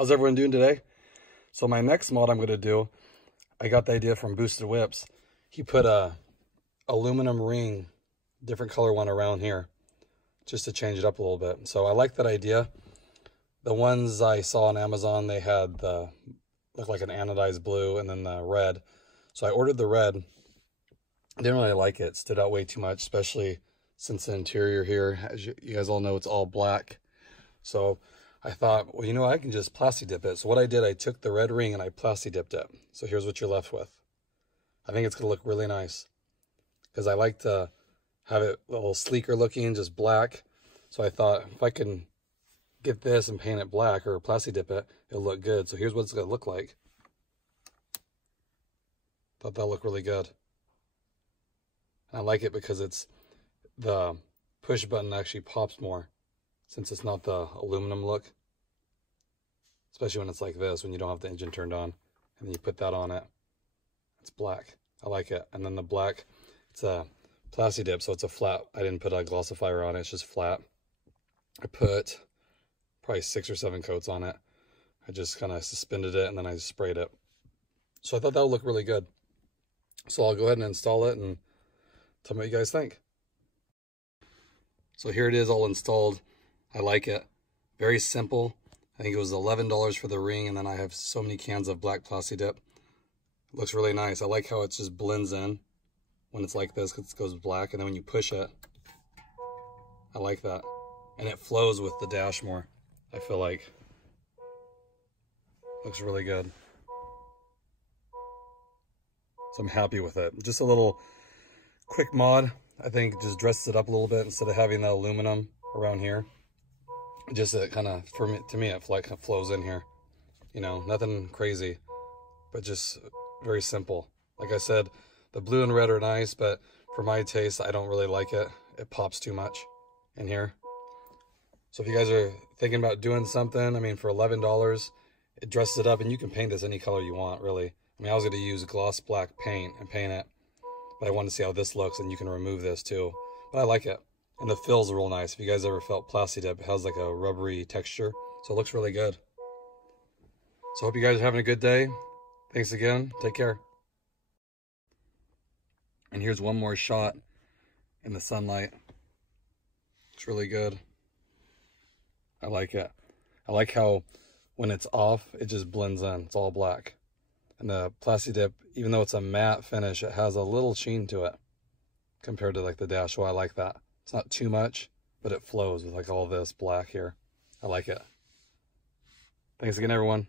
How's everyone doing today? So my next mod I'm going to do, I got the idea from Boosted Whips. He put a aluminum ring, different color one around here, just to change it up a little bit. So I like that idea. The ones I saw on Amazon, they had the, looked like an anodized blue and then the red. So I ordered the red. I didn't really like it. It stood out way too much, especially since the interior here, as you guys all know, it's all black. So I thought, well, you know, I can just plastidip it. So what I did, I took the red ring and I plastidiped it. So here's what you're left with. I think it's going to look really nice because I like to have it a little sleeker looking, just black. So I thought if I can get this and paint it black or plastidip it, it'll look good. So here's what it's going to look like. Thought that'll look really good. And I like it because it's the push button actually pops more since it's not the aluminum look. Especially when it's like this, when you don't have the engine turned on. And then you put that on it. It's black. I like it. And then the black, it's a plastidip, so it's a flat. I didn't put a glossifier on it. It's just flat. I put probably 6 or 7 coats on it. I just kind of suspended it and then I sprayed it. So I thought that would look really good. So I'll go ahead and install it and tell me what you guys think. So here it is all installed. I like it. Very simple. I think it was $11 for the ring, and then I have so many cans of black plastidip. It looks really nice. I like how it just blends in when it's like this, because it goes black, and then when you push it, I like that. And it flows with the dash more, I feel like. Looks really good. So I'm happy with it. Just a little quick mod. I think just dresses it up a little bit instead of having the aluminum around here. Just it kind of, to me, it like flows in here. You know, nothing crazy, but just very simple. Like I said, the blue and red are nice, but for my taste, I don't really like it. It pops too much in here. So if you guys are thinking about doing something, I mean, for $11, it dresses it up, and you can paint this any color you want, really. I mean, I was going to use gloss black paint and paint it, but I wanted to see how this looks, and you can remove this too. But I like it. And the fill's real nice. If you guys ever felt plastidip, it has like a rubbery texture. So it looks really good. So I hope you guys are having a good day. Thanks again. Take care. And here's one more shot in the sunlight. It's really good. I like it. I like how when it's off, it just blends in. It's all black. And the plastidip, even though it's a matte finish, it has a little sheen to it compared to like the dash. So I like that. It's not too much, but it flows with like all this black here. I like it. Thanks again, everyone.